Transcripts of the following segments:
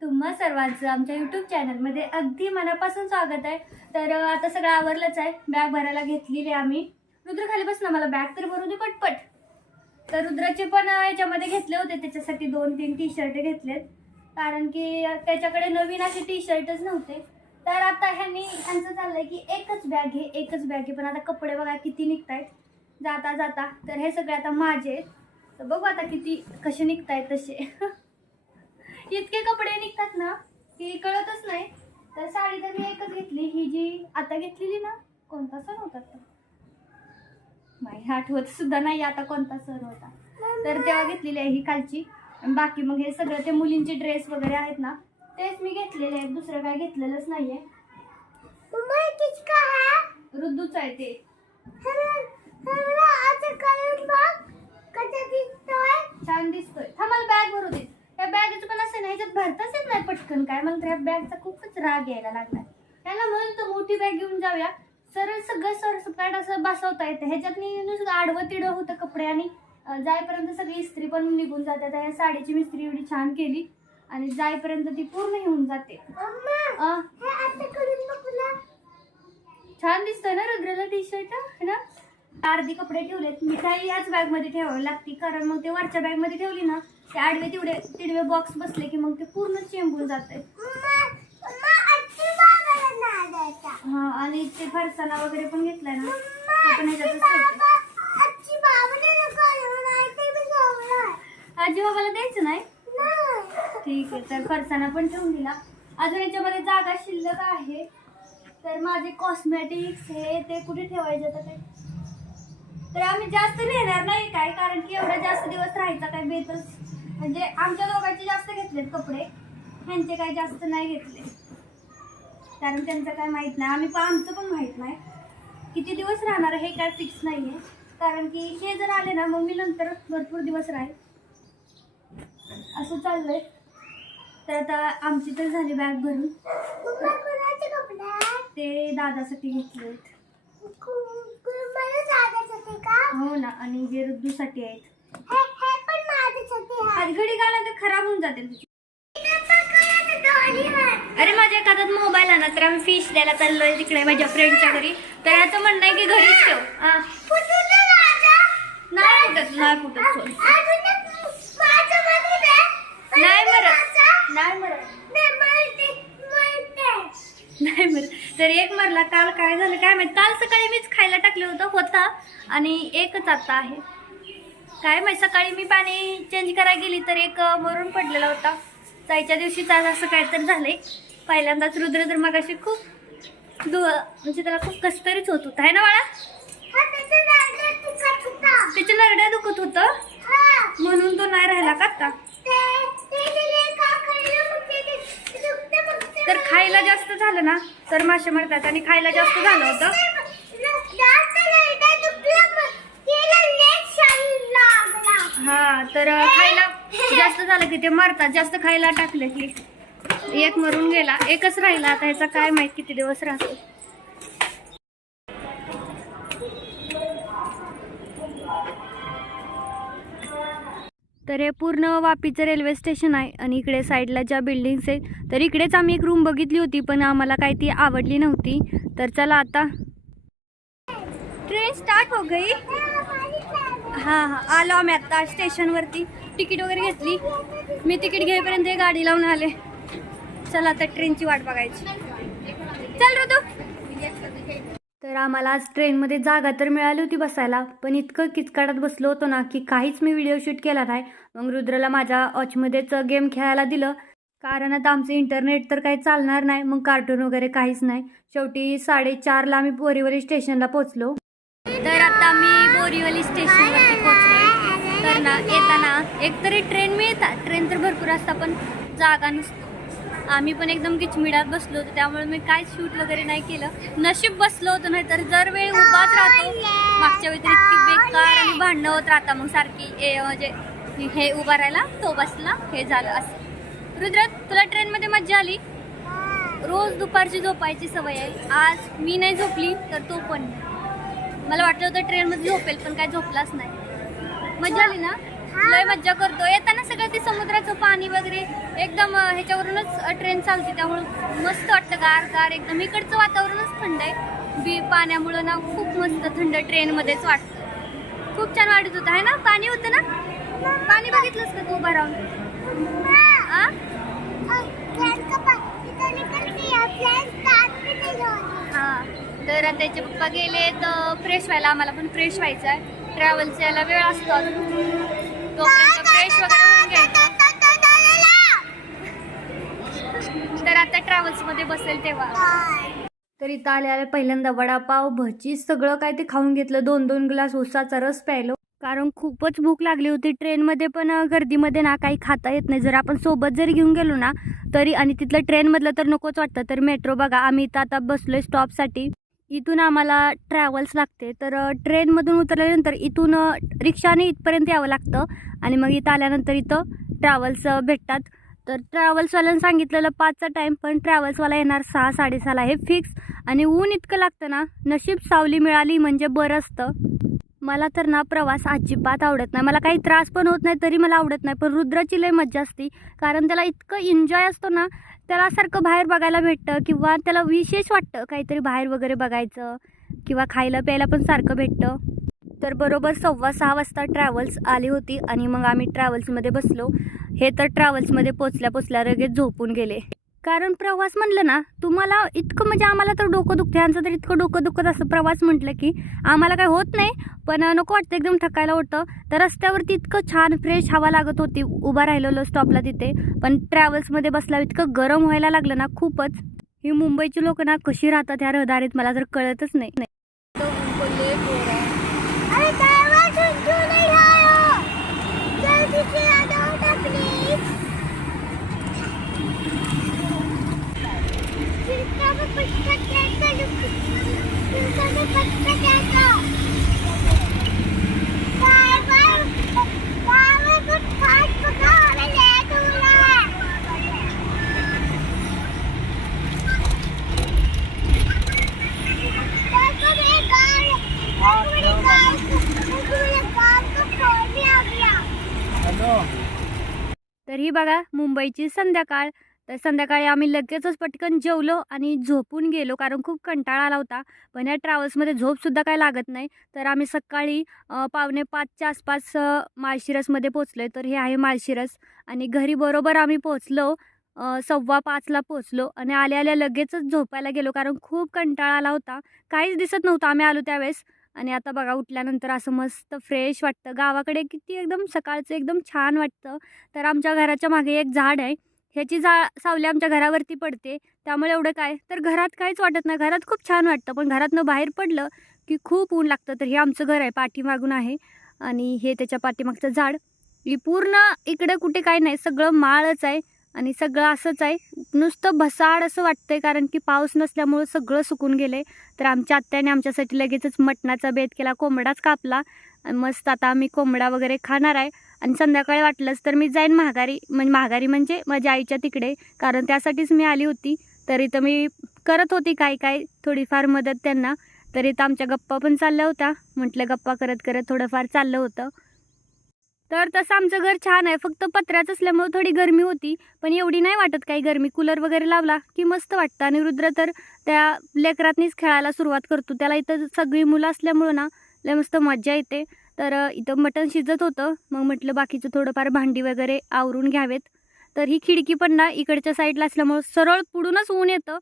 तुम्हा सर्वांचं आमच्या युट्यूब चॅनलमध्ये अगदी मनापासून स्वागत आहे. तर आता सगळं आवरलंच आहे. बॅग भरायला घेतलेली आहे आम्ही. रुद्र खाली बस ना मला बॅग तर भरू दे पटपट. तर रुद्राचे पण याच्यामध्ये घेतले होते. त्याच्यासाठी दोन तीन टी शर्ट घेतलेत. कारण की त्याच्याकडे नवीन असे टी शर्टच नव्हते. तर आता ह्यांनी ह्यांचं चाललंय की एकच बॅग घे एकच बॅग घे. पण आता कपडे बघा किती निघतायत. जाता जाता. तर हे सगळे आता माझे आहेत. तर बघू आता किती कसे निघतायत तसे. इतके कपडे निघतात ना की कळतच नाही. तर साडी तर मी एकच घेतली. ही जी आता घेतलेली ना कोणता सण होता तो? नाही आठवत सुद्धा नाही आता कोणता सण होता. तर तेव्हा घेतलेली आहे ही कालची आणि बाकी मग हे सगळं ते मुलींचे ड्रेस वगैरे आहेत ना तेच मी घेतलेले आहेत. दुसरं काय घेतलेलंच नाहीये. रुद्दूच आहे ते. छान दिसतोय. हा मला बॅग भरू दे. या बॅगचं पण असं नाही ह्याच्यात भरताच येत नाही पटकन काय? मला तर ह्या बॅगचा खूपच राग यायला लागलाय. त्याला म्हणतो मोठी बॅग घेऊन जाऊया. सरळ सगळं सरसपाट असं बसवता येतं. ह्याच्यात नी नुसतं आडवं तिडं होतं कपडे आणि जाईपर्यंत सगळी इस्त्री पण निघून जाते आता या साडीची मी इस्त्री एवढी छान केली आणि जाईपर्यंत ती पूर्ण येऊन जाते. छान दिसतोय ना रुद्राला टी शर्ट है ना? अर्धी कपडे ठेवलेत. मिठाई याच बॅगमध्ये ठेवावी लागते कारण मग ते वरच्या बॅगमध्ये ठेवली ना ते आडवे तिवडे तिडवे बॉक्स बसले की मग ते पूर्ण चेंबून जाते हा आणि ते फरसाणा वगैरे पण घेतलाय ना तो पण आजी बाबाला द्यायचं नाही? ठीक आहे तर फरसाणा पण ठेवून दिला. अजून याच्यामध्ये जागा शिल्लक आहे. तर माझे कॉस्मेटिक्स हे ते कुठे ठेवायचे आता काय तर आम्ही जास्त नेणार नाही काय कारण की एवढा जास्त दिवस राहायचा काय बेतच. म्हणजे आमच्या दोघांचे जास्त घेतलेत कपडे ह्यांचे काही जास्त नाही घेतले. कारण त्यांचं काय माहीत नाही. आम्ही पण आमचं पण माहीत नाही. किती दिवस राहणार हे काय फिक्स नाही आहे कारण की हे जर आले ना मग मी नंतर भरपूर दिवस राहील. असं चाललंय. तर आता आमची तर झाली बॅग भरून. ते दादासाठी घेतले हो ना आणि हे रुद्दूसाठी आहेत. आज घडी घाला तर खराब होऊन जाते अरे माझ्या एखाद्यात मोबाईल आणा तर आम्ही फिश द्यायला चाललोय तिकडे माझ्या फ्रेंडच्या घरी. तर याचं म्हणणं आहे की घरीच ठेव. हा. नाही फुटत नाही फुटत नाही मरत. नाही मरत. नाही बरं. तर एक मरला काल काय झालं काय माहीत? काल सकाळी मीच खायला टाकलं होतं होता. आणि एकच आता आहे. काय माहीत सकाळी मी पाणी चेंज करायला गेली तर एक मरून पडलेला होता. जायच्या दिवशीच आज असं काय तर झालंय. पहिल्यांदाच रुद्र तर मग अशी खूप दु म्हणजे त्याला खूप कसतरीच होत होता. आहे ना बाळा? त्याच्या नरड्या दुखत होतं. म्हणून तो नाही राहिला का आता? खायला जास्त झालं ना तर मासे मरतात आणि खायला जास्त झालं होतं. हा तर खायला जास्त झालं की ते मरतात जास्त खायला टाकलं की एक मरून गेला एकच राहिला. आता ह्याचा काय माहीत किती दिवस राहतो. तर हे पूर्ण वापीचं रेल्वे स्टेशन आहे आणि इकडे साईडला ज्या बिल्डिंग्स आहेत तर इकडेच आम्ही एक रूम बघितली होती पण आम्हाला काही ती आवडली नव्हती. तर चला आता. ट्रेन स्टार्ट हो गई. हां हां आलो आम्ही आत्ता स्टेशनवरती तिकीट वगैरे घेतली. मी तिकीट घेईपर्यंत गाडी लावून आले. चला आता ट्रेनची वाट बघायची. चल ऋतू. आम्हाला आज ट्रेनमध्ये जागा तर मिळाली होती बसायला पण इतकं किचकाटात बसलो होतो ना की काहीच मी व्हिडिओ शूट केला नाही. मग रुद्रला माझ्या वॉचमध्येच गेम खेळायला दिलं. कारण आता आमचं इंटरनेट तर काही चालणार नाही मग कार्टून वगैरे काहीच नाही. शेवटी साडेचारला आम्ही बोरीवली स्टेशनला पोचलो तर आता मी बोरीवली स्टेशनवरती पोचलो तर ना येताना एकतरी ट्रेन मिळतात. ट्रेन तर भरपूर असतात पण जागा नसतो. आम्ही पण एकदम किचमिडात बसलो होतो त्यामुळे मी काय शूट वगैरे नाही केलं. नशीब बसलो होतो नाही तर जर वेळ उभाच राहतो मागच्या वेळी तर इतकी बेकार आणि भांडणं होत राहता मग सारखी ए म्हणजे हे उभा राहिला तो बसला हे झालं असं. रुद्र तुला ट्रेनमध्ये मज्जा आली? रोज दुपारची झोपायची सवय आहे. आज मी नाही झोपली तर तो पण मला वाटलं होतं ट्रेनमध्ये झोपेल पण काय झोपलाच नाही. मजा आली ना? लय मज्जा करतो. येताना सगळं ते समुद्राचं पाणी वगैरे एकदम ह्याच्यावरूनच ट्रेन चालते. त्यामुळं मस्त वाटतं गार गार. एकदम इकडचं वातावरणच थंड आहे. बी पाण्यामुळं ना खूप मस्त थंड ट्रेनमध्येच वाटतं. खूप छान वाटत होतं. आहे ना? पाणी होतं ना? पाणी बघितलंस का तू उभा राहून? हां. तर आता त्याचे पप्पा गेले तर फ्रेश व्हायला. आम्हाला पण फ्रेश व्हायचं आहे ट्रॅव्हल्स यायला वेळ असतो अजून. तोपर्यंत फ्रेश वगैरे होऊन घ्यायचं. तर आता ट्रॅव्हल्समध्ये बसेल तेव्हा. तर इथं आले आले पहिल्यांदा वडापाव भजी सगळं काय ते खाऊन घेतलं. दोन दोन ग्लास उसाचा रस प्यायलो. कारण खूपच भूक लागली होती. ट्रेनमध्ये पण गर्दीमध्ये ना काही खाता येत नाही. जर आपण सोबत जरी घेऊन गेलो ना तरी आणि तिथलं ट्रेनमधलं तर नकोच वाटतं. तर मेट्रो बघा आम्ही इथं आता बसलोय स्टॉपसाठी इथून आम्हाला ट्रॅव्हल्स लागते. तर ट्रेनमधून उतरल्यानंतर इथून रिक्षाने इथपर्यंत यावं लागतं आणि मग इथं आल्यानंतर इथं ट्रॅव्हल्स भेटतात. तर ट्रॅव्हल्सवाल्यानं सांगितलेलं पाचचा टाईम पण ट्रॅव्हल्सवाला येणार सहा साडेसहाला. हे फिक्स आणि ऊन इतकं लागतं ना नशीब सावली मिळाली म्हणजे बरं असतं. मला तर ना प्रवास अजिबात आवडत नाही. मला काही त्रास पण होत नाही तरी मला आवडत नाही. पण रुद्राची लय मज्जा असते. कारण त्याला इतकं एन्जॉय असतो ना त्याला सारखं बाहेर बघायला भेटतं किंवा त्याला विशेष वाटतं काहीतरी बाहेर वगैरे बघायचं किंवा खायला प्यायला पण सारखं भेटतं. तर बरोबर सव्वा सहा वाजता ट्रॅव्हल्स आली होती आणि मग आम्ही ट्रॅव्हल्समध्ये बसलो. हे तर ट्रॅव्हल्समध्ये पोचल्या पोचल्या लगेच झोपून गेले. कारण प्रवास म्हणलं ना तुम्हाला इतकं म्हणजे आम्हाला तर डोकं दुखते यांचं तर इतकं डोकं दुखत असं प्रवास म्हटलं की. आम्हाला काय होत नाही पण नको वाटतं एकदम थकायला होतं. तर रस्त्यावरती इतकं छान फ्रेश हवा लागत होती उभा राहिलेलो स्टॉपला तिथे. पण ट्रॅव्हल्समध्ये बसल्यावर इतकं गरम व्हायला लागलं ना खूपच. ही मुंबईची लोक ना कशी राहतात ह्या रहदारीत मला तर कळतच नाही. तर ही बघा मुंबईची संध्याकाळ. तर संध्याकाळी आम्ही लगेचच पटकन जेवलो आणि झोपून गेलो कारण खूप कंटाळा आला होता. पण या ट्रॅव्हल्समध्ये झोपसुद्धा काय लागत नाही. तर आम्ही सकाळी पावणे पाचच्या आसपास माळशिरसमध्ये पोचलो तर हे आहे माळशिरस आणि घरी बरोबर आम्ही पोचलो सव्वा पाचला पोचलो आणि आल्या आल्या लगेचच झोपायला गेलो कारण खूप कंटाळा आला होता. काहीच दिसत नव्हतं आम्ही आलो त्यावेळेस. आणि आता बघा उठल्यानंतर असं मस्त फ्रेश वाटतं. गावाकडे किती एकदम सकाळचं एकदम छान वाटतं. तर आमच्या घराच्या मागे एक झाड आहे. ह्याची जा सावली आमच्या घरावरती पडते. त्यामुळे एवढं काय? तर घरात काहीच वाटत नाही. घरात खूप छान वाटतं. पण घरातनं बाहेर पडलं की खूप ऊन लागतं. तर हे आमचं घर आहे. पाठीमागून आहे. आणि हे त्याच्या पाठीमागचं झाड. ही पूर्ण इकडे कुठे काही नाही. सगळं माळच आहे. आणि सगळं असंच आहे. नुसतं भसाड असं वाटतं आहे कारण की पाऊस नसल्यामुळं सगळं सुकून गेले तर आमच्या आत्याने आमच्यासाठी लगेचच मटणाचा बेत केला. कोंबडाच कापला. आणि मस्त आता आम्ही कोंबडा वगैरे खाणार आहे. आणि संध्याकाळी वाटलंच तर मी जाईन महागारी म्हणजे महागारी म्हणजे माझ्या आईच्या तिकडे. कारण त्यासाठीच मी आली होती. तरी तर मी करत होती काय काय थोडीफार मदत त्यांना. तरी तर आमच्या गप्पा पण चालल्या होत्या. म्हटलं गप्पा करत करत थोडंफार चाललं होतं. तर तसं आमचं घर छान आहे. फक्त पत्र्याच असल्यामुळे थोडी गरमी होती. पण एवढी नाही वाटत काही गरमी. कूलर वगैरे लावला की मस्त वाटतं. आणि रुद्र तर त्या लेकरातनीच खेळायला सुरुवात करतो. त्याला इथं सगळी मुलं असल्यामुळं ना लय मस्त मज्जा येते. तर इथं मटण शिजत होतं. मग म्हटलं बाकीचं थोडंफार भांडी वगैरे आवरून घ्यावेत. तर ही खिडकी पण ना इकडच्या साईडला असल्यामुळं सरळ पुढूनच ऊन येतं.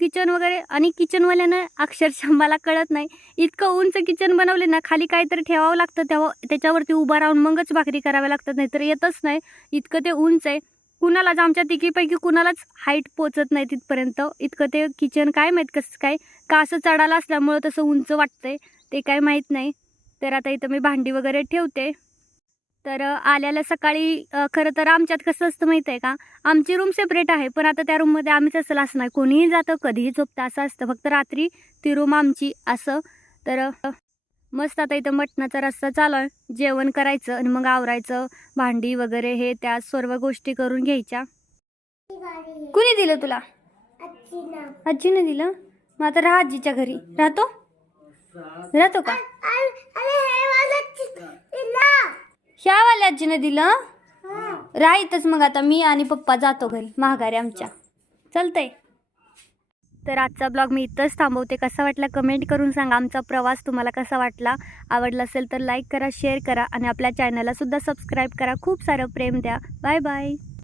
किचन वगैरे आणि किचनवाल्यानं अक्षरशः मला कळत नाही. इतकं उंच किचन बनवले ना खाली काहीतरी ठेवावं लागतं तेव्हा त्याच्यावरती उभा राहून मगच भाकरी कराव्या लागतात नाही तर येतच नाही. इतकं ते उंच आहे. कुणालाच आमच्या तिकीपैकी कुणालाच हाईट पोचत नाही तिथपर्यंत. इतकं ते किचन काय माहीत कसं काय का असं चढायला असल्यामुळं तसं उंच वाटतंय ते काय माहीत नाही. तर आता इथं मी भांडी वगैरे ठेवते. तर आल्याला सकाळी खरं तर आमच्यात कसं असतं माहीत आहे का? आमची रूम सेपरेट आहे पण आता त्या रूममध्ये आम्हीच असं असं नाही. कोणीही जातं कधीही झोपतं असं असतं. फक्त रात्री ती रूम आमची असं. तर मस्त आता इथं मटणाचा रस्सा चालू आहे. जेवण करायचं आणि मग आवरायचं. भांडी वगैरे हे त्या सर्व गोष्टी करून घ्यायच्या. कुणी दिलं तुला? आजीने दिलं? मग आता राहा आजीच्या घरी. राहतो? राहतो का? ह्या वाल्या आजीनं दिलं? राहीतच मग आता मी आणि पप्पा जातो घरी महागारी आमच्या. चलतंय. तर आजचा ब्लॉग मी इथंच थांबवते. कसा वाटला कमेंट करून सांगा. आमचा प्रवास तुम्हाला कसा वाटला? आवडला असेल तर लाईक करा शेअर करा आणि आपल्या चॅनलला सुद्धा सबस्क्राईब करा. खूप सारं प्रेम द्या. Bye bye